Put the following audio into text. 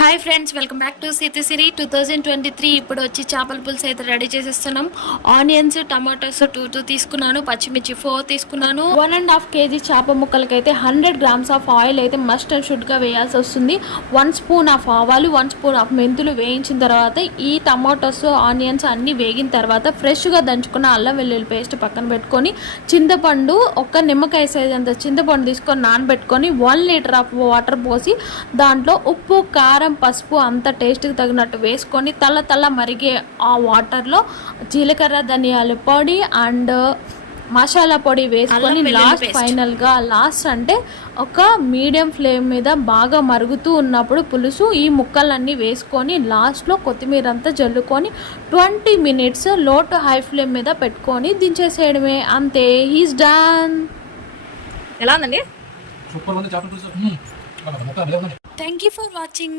Hi friends welcome back to సీతి two thousand twenty three ఇప్పుడు వచ్చి చేపల పులుసు అయితే రెడీ చేసేస్తున్నాం. ఆనియన్స్ టమాటోస్ టూ టూ తీసుకున్నాను పచ్చిమిర్చి ఫోర్ తీసుకున్నాను. వన్ అండ్ హాఫ్ కేజీ చేప ముక్కలకి అయితే హండ్రెడ్ గ్రామ్స్ ఆఫ్ ఆయిల్ అయితే మస్ట్ అండ్ షుడ్గా వేయాల్సి వస్తుంది. వన్ స్పూన్ ఆఫ్ ఆవాలు వన్ స్పూన్ ఆఫ్ మెంతులు వేయించిన తర్వాత ఈ టమాటోస్ ఆనియన్స్ అన్నీ వేగిన తర్వాత ఫ్రెష్గా దంచుకున్న అల్లం వెల్లుల్లి పేస్ట్ పక్కన పెట్టుకొని చింతపండు ఒక్క నిమ్మకాయ సైజ్ అంత చింతపండు తీసుకొని నానబెట్టుకొని వన్ లీటర్ ఆఫ్ వాటర్ పోసి దాంట్లో ఉప్పు కారం పసుపు అంత టేస్ట్కి తగినట్టు వేసుకొని తల్ల తల్ల మరిగే ఆ వాటర్లో జీలకర్ర ధనియాల పొడి అండ్ మసాలా పొడి వేసుకొని లాస్ట్ ఫైనల్గా లాస్ట్ అంటే ఒక మీడియం ఫ్లేమ్ మీద బాగా మరుగుతూ ఉన్నప్పుడు పులుసు ఈ ముక్కలన్నీ వేసుకొని లాస్ట్లో కొత్తిమీర అంతా జల్లుకొని ట్వంటీ మినిట్స్లో టు హై ఫ్లేమ్ మీద పెట్టుకొని దించేసేయడమే. అంతే హీస్ డన్ ఎలా ఉందండి? Thank you for watching